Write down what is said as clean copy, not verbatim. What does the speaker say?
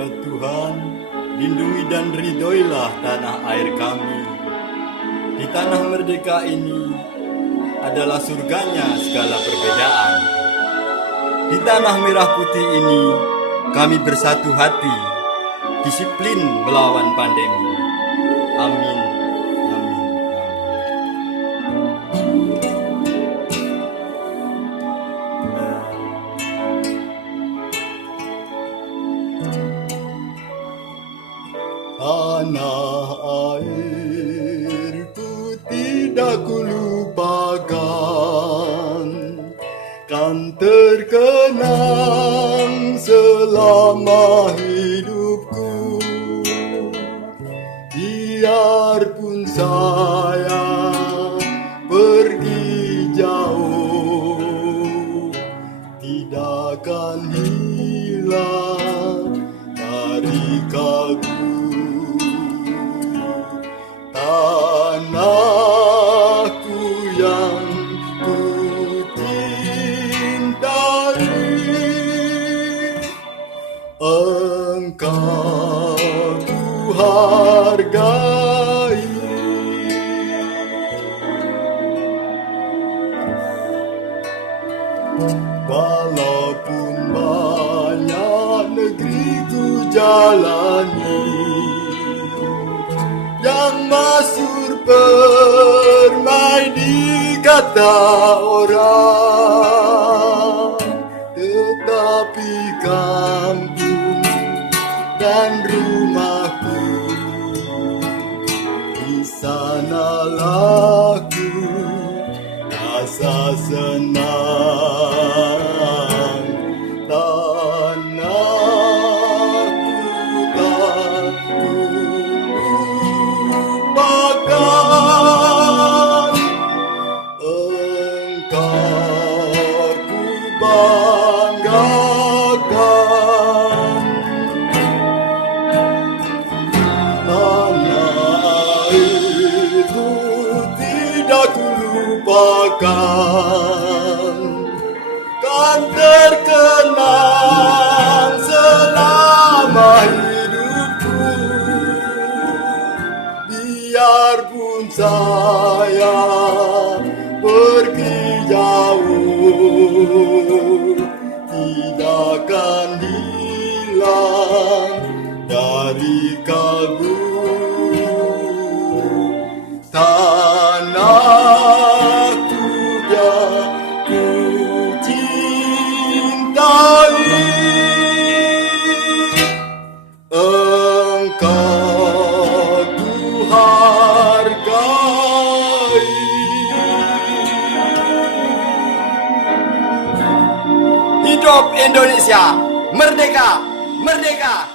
Ya Tuhan, lindungi dan ridhoilah tanah air kami. Di tanah merdeka ini adalah surganya segala perbedaan. Di tanah merah putih ini kami bersatu hati, disiplin melawan pandemi. Amin, amin, amin. Tanah airku tidak kulupakan, kan terkenang selama hidupku. Biarpun saya pergi jauh, tidak akan hilang dari kalbu. Tanahku yang ku cintai, engkau ku hargai. Walaupun banyak negeri ku jalani, yang masuk permai di kata orang, tetapi kampung dan rumahku, di sanalah ku rasa senang. Tanahku tak kulupakan, engkau ku banggakan. Tanah airku tidak kulupakan, kan terkenang selama hidupku. Biarpun saya pergi jauh, tidak akan hilang dari kalbu. Tanahku yang ku cintai, engkau ku hargai. Hidup Indonesia, merdeka, merdeka.